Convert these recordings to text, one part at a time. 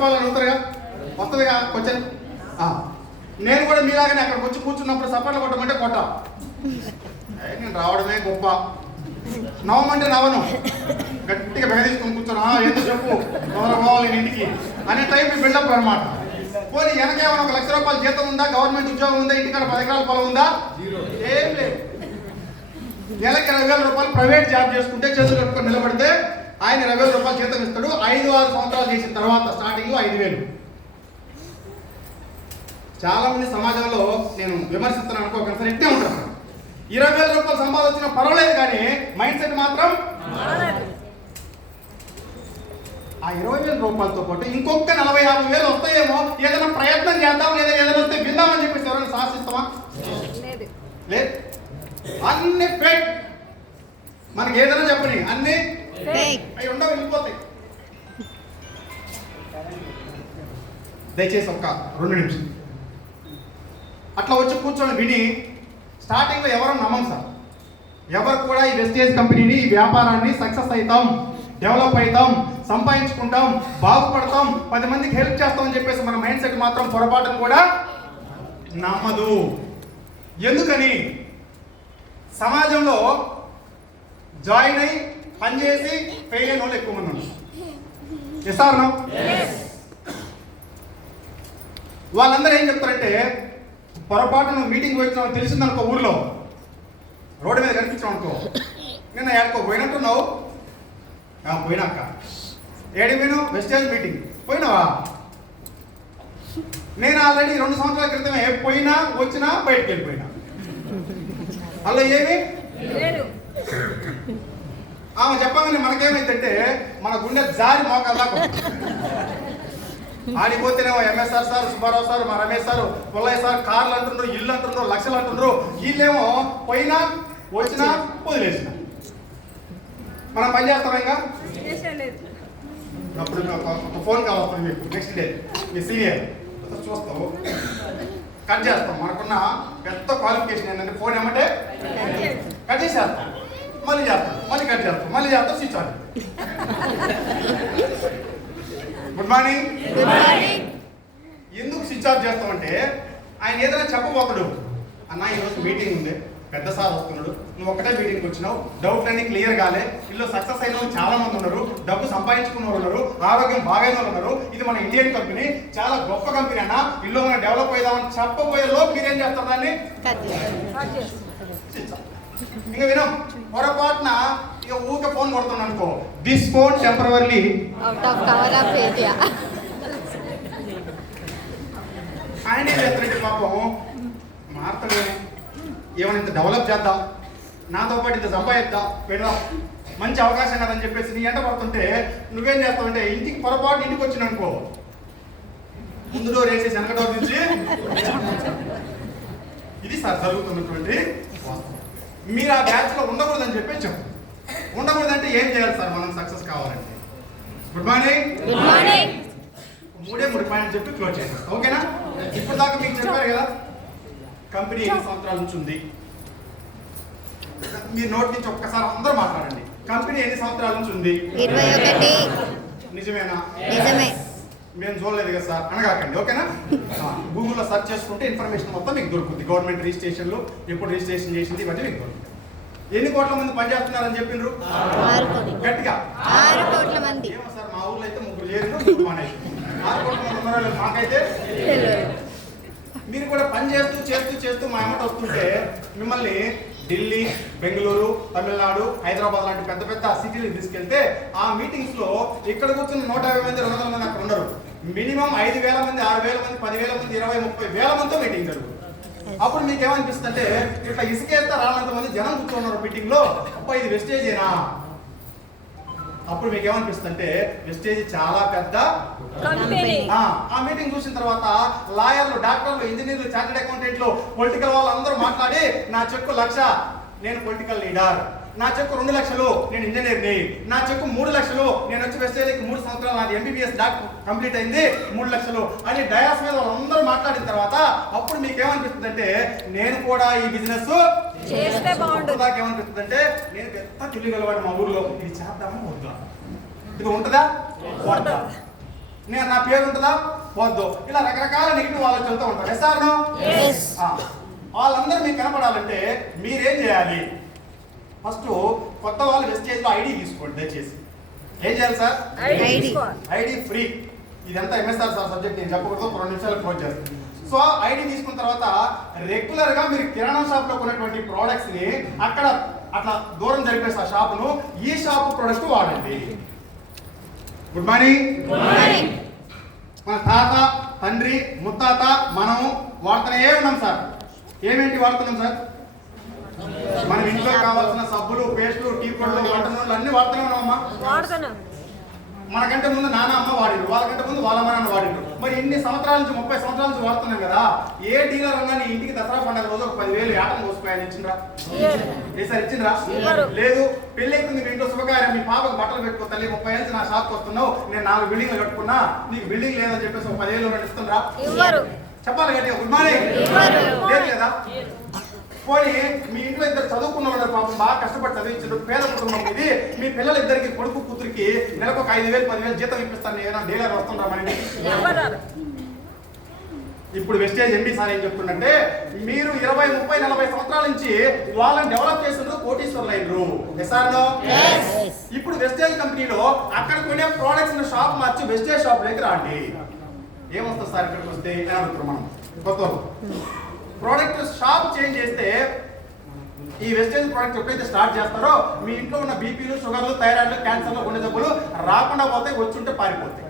రూపాయలు అవుతారుగా, వస్తుందిగా క్వశ్చన్. నేను కూడా మీలాగానే అక్కడికి వచ్చి కూర్చున్నప్పుడు సపర్లు కొట్టమంటే కొట్టా, నేను రావడమే గొప్ప, నవ్వమంటే నవ్వను, గట్టిగా బెగదీసుకొని కూర్చోను, ఎందుకు చెప్పు పోవాలి నేను ఇంటికి అనే టైప్ బిల్డప్ అనమాట. పోనీ వెనకేమైనా 1 లక్ష రూపాయలు జీతం ఉందా, గవర్నమెంట్ ఉద్యోగం ఉందా, ఇంటికాడ 10 ఎకరాల పొలం ఉందా, ఏం లేదు. నెలకి 20,000 రూపాయలు ప్రైవేట్ జాబ్ చేసుకుంటే చేతులు కట్టుకొని నిలబడితే ఆయన 20,000 రూపాయలు జీతం ఇస్తాడు. 5-6 సంవత్సరాలు చేసిన తర్వాత స్టార్టింగ్ 5,000. చాలా మంది సమాజంలో నేను విమర్శిస్తున్నాను అనుకోక సరే ఇట్టే ఉంటాను. 20,000 రూపాయలు సంపాదించిన పర్వాలేదు, కానీ మైండ్ సెట్ మాత్రం ఆ 20,000 రూపాయలతో పాటు ఇంకొక 40,000-50,000 వస్తాయేమో, ఏదైనా ప్రయత్నం చేద్దాం, లేదా ఏదైనా వస్తే విందామని చెప్పేసి ఎవరైనా సాహసిస్తామా? లేదు. అన్ని ఫేక్. మనకి ఏదైనా చెప్పని అన్ని అవి ఉండవు, వెళ్ళిపోతాయి. దయచేసి ఒక్క 2 నిమిషం అట్లా వచ్చి కూర్చొని విని స్టార్టింగ్లో ఎవరు నమ్మం సార్, ఎవరు కూడా ఈ వెస్టేజ్ కంపెనీని, ఈ వ్యాపారాన్ని సక్సెస్ అవుతాం, డెవలప్ అవుతాం, సంపాదించుకుంటాం, బాగుపడతాం, 10 మందికి హెల్ప్ చేస్తామని చెప్పేసి మన మైండ్ సెట్ మాత్రం పొరపాటును కూడా నమ్మదు. ఎందుకని? సమాజంలో జాయిన్ అయి పనిచేసి ఫెయిల్ అయిన వాళ్ళు ఎక్కువ మంది ఉన్నారు. ఎస్ఆర్నో వాళ్ళందరూ ఏం చెప్తారంటే, పొరపాటును మీటింగ్ వచ్చినామని తెలిసిందనుకో, ఊర్లో రోడ్డు మీద కనిపించాం అనుకో, నిన్న ఏడుకో పోయినట్టున్నావు, పోయినాక ఏడిపోయినా వెస్టేజ్ మీటింగ్ పోయినావా? నేను ఆల్రెడీ 2 సంవత్సరాల క్రితమే పోయినా వచ్చినా బయటకు వెళ్ళిపోయినా, అలా ఏమి ఆమె చెప్పగానే మనకేమైందంటే మన గుండె జారి మోకాల్దాకా. ఆడిపోతేనేమో ఎంఎస్ఆర్ సార్, సుబ్బారావు సార్, మా రమేష్ సార్, పుల్లయ్య సార్ కార్లు అంటుండ్రు, ఇల్లు అంటుండ్రు, లక్షలు అంటుండ్రు. వీళ్ళేమో పోయినా వచ్చినా వదిలేసిన. మనం పని చేస్తాం ఇంకా. అప్పుడు ఒక ఫోన్ కాల్ వస్తుంది మీకు, నెక్స్ట్ డే మీ సీనియర్ చూస్తావు, కట్ చేస్తాం. మనకున్న పెద్ద క్వాలిఫికేషన్ ఏంటంటే ఫోన్ ఏమంటే కట్ చేసేస్తాం, మళ్ళీ చేస్తాం, మళ్ళీ కట్ చేస్తాం, మళ్ళీ చేస్తాం, స్విచ్ ఆన్. Good morning. ఎందుకు స్విచ్ ఆఫ్ చేస్తామంటే ఆయన ఏదైనా చెప్పబోతాడు, అన్న ఈరోజు మీటింగ్ ఉంది, పెద్ద సార్ వస్తున్నాడు, నువ్వు ఒక్కటే మీటింగ్కి వచ్చినావు, డౌట్లన్నీ క్లియర్ కాలే, ఇల్లు సక్సెస్ అయిన వాళ్ళు చాలా మంది ఉన్నారు, డబ్బు సంపాదించుకున్న వాళ్ళు ఉన్నారు, ఆరోగ్యం బాగైన వాళ్ళు ఉన్నారు, ఇది మన ఇండియన్ కంపెనీ, చాలా గొప్ప కంపెనీ అన్న, ఇల్లు మనం డెవలప్ అవుదామని చెప్పబోయే లోపు మీరేం చేస్తారు దాన్ని ఇంకా వినం. పొరపాటున ఇక ఊరికే ఫోన్ కొడుతున్నాను అనుకో, this phone temporary out of cover of area. ఆయన ఏం చేస్తారంటే పాపం మారుతాడు, ఏమైనా ఇంత డెవలప్ చేద్దాం, నాతో పాటు ఇంత సంపాదిద్దాం, పెడదాం, మంచి అవకాశం కదని చెప్పేసి నీ ఎంట పడుతుంటే నువ్వేం చేస్తావంటే ఇంటికి పొరపాటు ఇంటికి వచ్చిన అనుకో, ముందు డోర్ వేసేసి వెనక డోర్ నుంచి. ఇది సార్ జరుగుతున్నటువంటి. మీరు ఆ బ్యాచ్లో ఉండకూడదని చెప్పి చెప్పు. ఉండకూడదంటే ఏం చేయాలి సార్ మనం సక్సెస్ కావాలంటే? Good morning. Good morning. 3 పాయింట్లు చెప్పి క్లోజ్ చేస్తాం, ఓకేనా? ఇప్పుడు దాకా మీకు చెప్పారు కదా కంపెనీ ఎన్ని సంవత్సరాల నుంచి ఉంది. మీ నోట్ నుంచి ఒక్కసారి అందరూ మాట్లాడండి, కంపెనీ ఎన్ని సంవత్సరాల నుంచి ఉంది? 21. నిజమేనా? నిజమే. మేము చూడలేదు కదా సార్ అనగాకండి, ఓకేనా? గూగుల్లో సెర్చ్ చేసుకుంటే ఇన్ఫర్మేషన్ మొత్తం మీకు దొరుకుతుంది. గవర్నమెంట్ రిజిస్ట్రేషన్లు, ఎప్పుడు రిజిస్ట్రేషన్ చేసింది, ఇవన్నీ మీకు దొరుకుతాయి. ఎన్ని కోట్ల మంది పనిచేస్తున్నారని చెప్పిండ్రు? గట్టిగా 6 కోట్ల మంది. ఏమో సార్ మా ఊర్లో అయితే 3 చేరిన 3 మానేసి 6 కోట్ల మంది ఉన్నారో మాకైతే. మీరు కూడా పని చేస్తూ మా అమ్మట వస్తుంటే మిమ్మల్ని ఢిల్లీ, బెంగళూరు, తమిళనాడు, హైదరాబాద్ లాంటి పెద్ద పెద్ద సిటీలకు తీసుకెళ్తే ఆ మీటింగ్స్ లో ఇక్కడ కూర్చున్న 150 మంది 200 మంది అక్కడ ఉండరు. మినిమం 5,000 మంది, 6,000 మంది, 10,000 మంది, 20,000-30,000 మందితో మీటింగ్ జరుగుతుంది. అప్పుడు మీకు ఏమనిపిస్తుంది అంటే, ఇట్లా ఇసుకేస్తా రానంత మంది జనం కూర్చున్నారు మీటింగ్ లో, అబ్బా ఇది వెస్టేజేనా? అప్పుడు మీకు ఏమనిపిస్తుంది అంటే వెస్టేజ్ చాలా పెద్ద కంపెనీ. ఆ మీటింగ్ చూసిన తర్వాత లాయర్లు, డాక్టర్లు, ఇంజనీర్లు, చార్టెడ్ అకౌంటెంట్లు, పొలిటికల్ వాళ్ళు అందరూ మాట్లాడి, నా చెక్కు 1,00,000 నేను పొలిటికల్ లీడర్, నా చెక్కు 2 లక్షలు నేను ఇంజనీర్ని, నా చెక్కు 3 లక్షలు నేను వచ్చి వెస్టేజ్కి 3 సంవత్సరాలు నాది ఎంబీబీఎస్ డాక్టర్ కంప్లీట్ అయింది 3 లక్షలు అని డయాస్ మీద వాళ్ళందరూ మాట్లాడిన తర్వాత అప్పుడు మీకు ఏమనిపిస్తుంది అంటే, నేను కూడా ఈ బిజినెస్ చేస్తే బాగుంటుంది. ఏమనిపిస్తుంది అంటే, నేను పెద్ద తెలియగలవాడు మా ఊర్లో, ఇది చేద్దామా వద్దా, ఇది ఉంటుందా వద్దా? నేను నా పేరు ఉంటుందా వద్దు, ఇలా రకరకాల నెగిటివ్ ఆలోచనలతో ఉంటారు. Yes or no? వాళ్ళందరూ మీకు కనపడాలంటే మీరేం చేయాలి? ఫస్ట్ కొత్త వాళ్ళు వెస్టేజ్ లో ఐడి తీసుకోండి దయచేసి. ఏం చేయాలి సార్? ID free. ఇదంతా ఎంఎస్ఆర్ సార్ సబ్జెక్ట్, నేను చెప్పకూడదు, 2 నిమిషాలు క్లోజ్ చేస్తాను. సో ఐడి తీసుకున్న తర్వాత రెగ్యులర్ గా మీరు కిరాణా షాప్ లో కొనేటువంటి ప్రోడక్ట్స్ ని అక్కడ అట్లా దూరం జరిపేసి ఆ షాప్ ను ఈ షాప్ ప్రొడక్ట్ వాడండి. Good morning. మన తాత, తండ్రి, ముత్తాత మనం వాడుతూనే ఉన్నాం సార్. ఏమేంటి వాడుతున్నాం సార్? మనం ఇంట్లో కావాల్సిన సబ్బులు, పేస్టులు, టీ పొడులు, వంట నూనెలు అన్ని వాడుతూనే ఉన్నామమ్మా. మనకంటే ముందు నాన్న అమ్మ వాడిరు, వాళ్ళకంటే ముందు వాళ్ళ నాన్న వాడిరు. మరి ఇన్ని సంవత్సరాల నుంచి 30 సంవత్సరాల నుంచి వాడుతున్నాం కదా. ఏ డీలర్ అన్నా నీ ఇంటికి దసరా పండుగ రోజు ఒక 10,000 యాటం కోసిపోయాను ఇచ్చిండ్రా? ఈసారి ఇచ్చిండ్రా? లేదు. పెళ్లి అవుతుంది, మీ ఇంట్లో శుభకార్యం, మీ పాపకు బట్టలు పెట్టుకో తల్లి, 30 ఏళ్ళు నా షాప్కి వస్తున్నావు, నేను 4 బిల్డింగ్లు కట్టుకున్నా, నీకు బిల్డింగ్ లేదని చెప్పేసి ఒక 10,000 ఇస్తుండ్రా? చెప్పాలి గట్టిగా. Good morning. లేదు కదా. పోనీ మీ ఇంట్లో ఇద్దరు చదువుకున్న వాళ్ళు పాపం బాగా కష్టపడి చదివించారు, పేద కుటుంబం ఇది, మీ పిల్లలిద్దరికి కొడుకు కూతురికి నెలకు ఒక 5,000 10,000 జీతం ఇప్పిస్తాను, ఏదైనా డీలర్ వస్తుండ్రా మన? ఇప్పుడు వెస్టేజ్ ఎండి సార్ ఏం చెప్తుండంటే, మీరు 20, 30, 40 సంవత్సరాల నుంచి వాళ్ళని డెవలప్ చేసిండ్రు, కోటీశ్వర్లు అయినరు. ఇప్పుడు వెస్టేజ్ కంపెనీలో అక్కడ కొనే ప్రోడక్ట్స్ షాప్ మార్చి వెస్టేజ్ షాప్ లోకి రాండి. ఏమొస్తుంది సార్ ఇక్కడికి వస్తే? మనం కొత్త ప్రోడక్ట్ షాప్ చేంజ్ చేస్తే, ఈ వెస్టేజ్ ప్రోడక్ట్ ఎప్పుడైతే స్టార్ట్ చేస్తారో మీ ఇంట్లో ఉన్న బీపీలు, షుగర్లు, థైరాయిడ్లు, క్యాన్సర్లు, గుండె జబ్బులు రాకుండా పోతాయి, వచ్చుంటే పారిపోతాయి.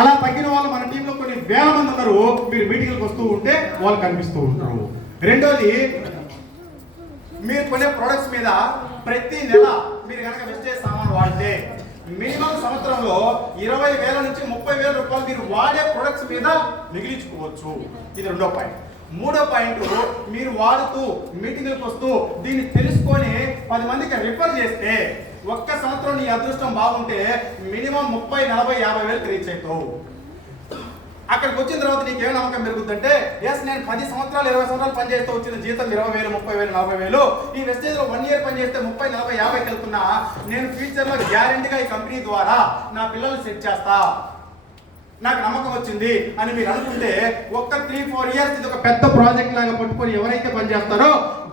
అలా తగ్గిన వాళ్ళు మన టీంలో కొన్ని వేల మంది ఉన్నారు. మీరు మీటింగ్లకు వస్తూ ఉంటే వాళ్ళు కనిపిస్తూ ఉంటారు. రెండోది, మీరు కొనే ప్రొడక్ట్స్ మీద ప్రతి నెల మీరు కనుక వెస్టేజ్ సామాన్ వాడితే మినిమం సంవత్సరంలో 20,000 నుంచి 30,000 రూపాయలు మీరు వాడే ప్రొడక్ట్స్ మీద మిగిలించుకోవచ్చు. ఇది రెండో పాయింట్. మూడో పాయింట్, మీరు వాడుతూ మీటింగ్లకు వస్తూ దీన్ని తెలుసుకొని 10 మందికి రిఫర్ చేస్తే ఒక్క సంవత్సరం నీ అదృష్టం బాగుంటే మినిమం 30, 40, 50,000 రీచ్ అవుతావు. అక్కడికి వచ్చిన తర్వాత నీకు ఏం నమ్మకం పెరుగుతుందంటే, ఎస్ నేను 10 సంవత్సరాలు 20 సంవత్సరాలు పనిచేస్తూ వచ్చిన జీతం 20,000, 30,000, 40,000, ఈ వెస్టేజ్ లో 1 ఇయర్ పనిచేస్తే 30, 40, 50 వెళ్తున్నా, నేను ఫ్యూచర్ లో గ్యారెంటీగా ఈ కంపెనీ ద్వారా నా పిల్లలు సెట్ చేస్తా, నాకు నమ్మకం వచ్చింది అని మీరు అనుకుంటే ఒక్క 3-4 ఇయర్స్ ఇది ఒక పెద్ద ప్రాజెక్ట్ లాగా పట్టుకొని ఎవరైతే పనిచేస్తారో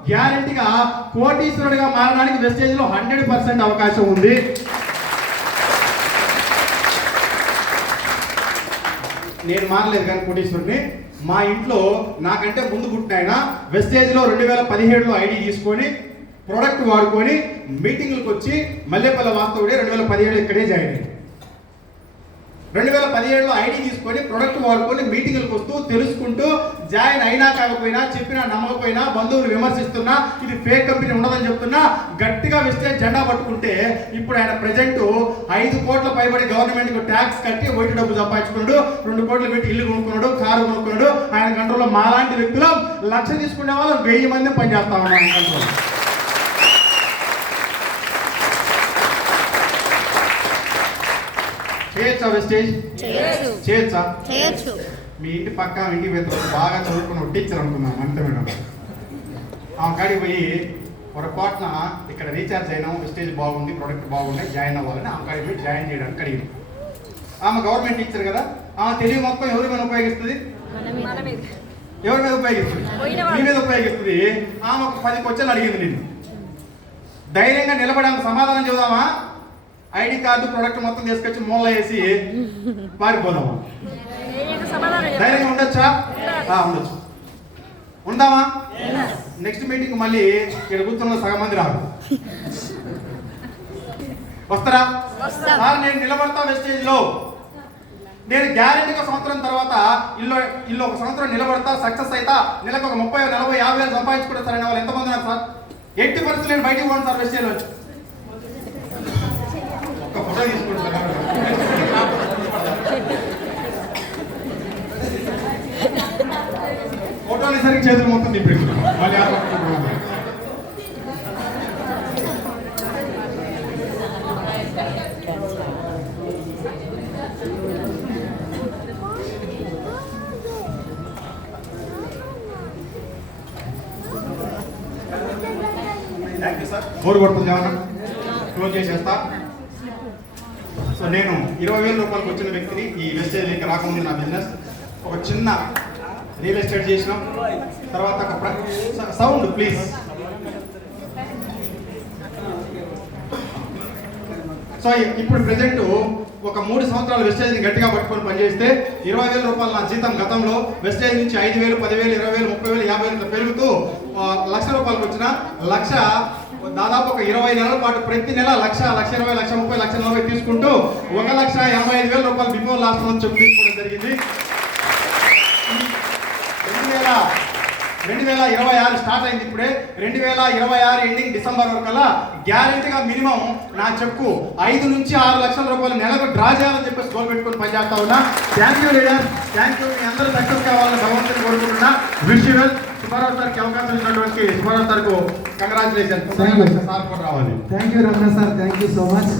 గ్యారెంటీగా కోటీశ్వరుడిగా మారడానికి వెస్టేజ్ లో 100% అవకాశం ఉంది. నేను మారలేదు కానీ కోటీశ్వరుడిని. మా ఇంట్లో నాకంటే ముందు పుట్టిన ఆయన వెస్టేజ్ లో 2017లో ఐడి తీసుకొని ప్రోడక్ట్ వాడుకొని మీటింగ్లకు వచ్చి మల్లెపల్లి వాస్తవుడే 2017 ఇక్కడే జాయిన్ అయ్యాడు. 2017లో ఐడి తీసుకొని ప్రొడక్ట్ వాడుకొని మీటింగ్లకు వస్తూ తెలుసుకుంటూ జాయిన్ అయినా కాకపోయినా, చెప్పినా నమ్మకపోయినా, బంధువులు విమర్శిస్తున్నా, ఇది ఫేక్ కంపెనీ ఉండదని చెప్తున్నా గట్టిగా వెస్టేజ్ జెండా పట్టుకుంటే ఇప్పుడు ఆయన ప్రెజెంట్ 5 కోట్ల పైబడి గవర్నమెంట్ కు ట్యాక్స్ కట్టి వైట్ డబ్బు సంపాదించుకున్నాడు, 2 కోట్లు పెట్టి ఇల్లు కొనుక్కున్నాడు, కారు కొనుక్కున్నాడు. ఆయన కంట్రోల్లో మాలాంటి వ్యక్తులు 1,00,000 తీసుకునే వాళ్ళు 1000 మంది పనిచేస్తా ఉన్నారు ఆయన కంట్రోల్. చేయొచ్చా వెస్టేజ్? చేయొచ్చా? మీ ఇంటి పక్క ఇంటికి వెళ్తారు, బాగా చదువుకున్న టీచర్ అనుకున్నాం అంతే మేడం. ఆమె కాడికి పోయి పొరపాటున ఇక్కడ రీఛార్జ్ అయినా వెస్టేజ్ బాగుంది, ప్రోడక్ట్ బాగుంది, జాయిన్ అవ్వాలని ఆమె కాడికి పోయి జాయిన్ చేయడానికి అడిగింది. ఆమె గవర్నమెంట్ టీచర్ కదా, ఆమె తెలివి మొత్తం ఎవరి మీద ఉపయోగిస్తుంది? ఎవరి మీద ఉపయోగిస్తుంది? మీ మీద ఉపయోగిస్తుంది. ఆమె ఒక 10 క్వశ్చన్లు అడిగింది. నేను ధైర్యంగా నిలబడి ఆమె సమాధానం చెబుదామా? ఐడి కార్డు ప్రొడక్ట్ మొత్తం తీసుకొచ్చి మూల వేసి పారిపోదామా? ధైర్యంగా ఉండొచ్చా? ఉండొచ్చు. ఉందామా? నెక్స్ట్ మీటింగ్ మళ్ళీ ఇక్కడ కూర్చున్న సగం మంది రాదు. వస్తారా? నేను నిలబడతా వెస్టేజ్ లో, నేను గ్యారెంటీగా సంవత్సరం తర్వాత ఇల్లు ఒక సంవత్సరం నిలబడతా, సక్సెస్ అయితా, నెలకు ఒక 30, 40, 50 సంపాదించుకుంటే సరైన వాళ్ళు ఎంతమంది ఉన్నారు సార్? 80% నేను బయటికి పోను సార్ వెస్టేజ్ వచ్చి. ఒక ఫోటో తీసుకోండి సార్. ఫోటోని సరికి చేతులు మొత్తం తిప్పేసి మళ్ళీ థ్యాంక్ యూ సార్. బోర్ కొడుతుంది ఏమన్నా? క్లోజ్ చేసేస్తా. సో నేను 20,000 రూపాయలకు వచ్చిన వ్యక్తిని ఈ వెస్టేజ్కి రాకముందు నా బిజినెస్ ఒక చిన్న రియల్ ఎస్టేట్ చేసినాం. తర్వాత ఒక సౌండ్ ప్లీజ్. సో ఇప్పుడు ప్రెజెంట్ ఒక 3 సంవత్సరాలు వెస్టేజ్ని గట్టిగా పట్టుకొని పనిచేస్తే 20,000 రూపాయలు నా జీతం గతంలో వెస్టేజ్ నుంచి 5,000, 10,000, 20,000, 30,000, 50,000 ఇట్లా పెరుగుతూ 1,00,000 రూపాయలకు వచ్చిన 1,00,000 దాదాపు ఒక 20 నెలల పాటు ప్రతి నెల 1,00,000, 1,20,000, 1,30,000, 1,40,000 తీసుకుంటూ 1,85,000 రూపాయలు బిఫోర్ లాస్ట్ మంత్ చెప్పు తీసుకోవడం జరిగింది. 2026 స్టార్ట్ అయింది ఇప్పుడే. 2026 ఎండింగ్ డిసెంబర్ వరకల్లా గ్యారెంటీగా మినిమం నా చెక్కు 5 నుంచి 6 లక్షల రూపాయలు నెలకు డ్రా చేయాలని చెప్పేసి గోల్ పెట్టుకొని పనిచేస్తా ఉన్నా. Thank you leader, thank you. మీ అందరూ సక్సెస్ కావాలని భగవంతుని కోరుకుంటున్నా. Wish you well. సుబ్బారావు సార్కి అవకాశం ఇచ్చినటువంటి సుబ్బారావు సార్కు కంగ్రాచులేషన్. సార్ కూడా రావాలి. Thank you Ramana sir, thank you so much.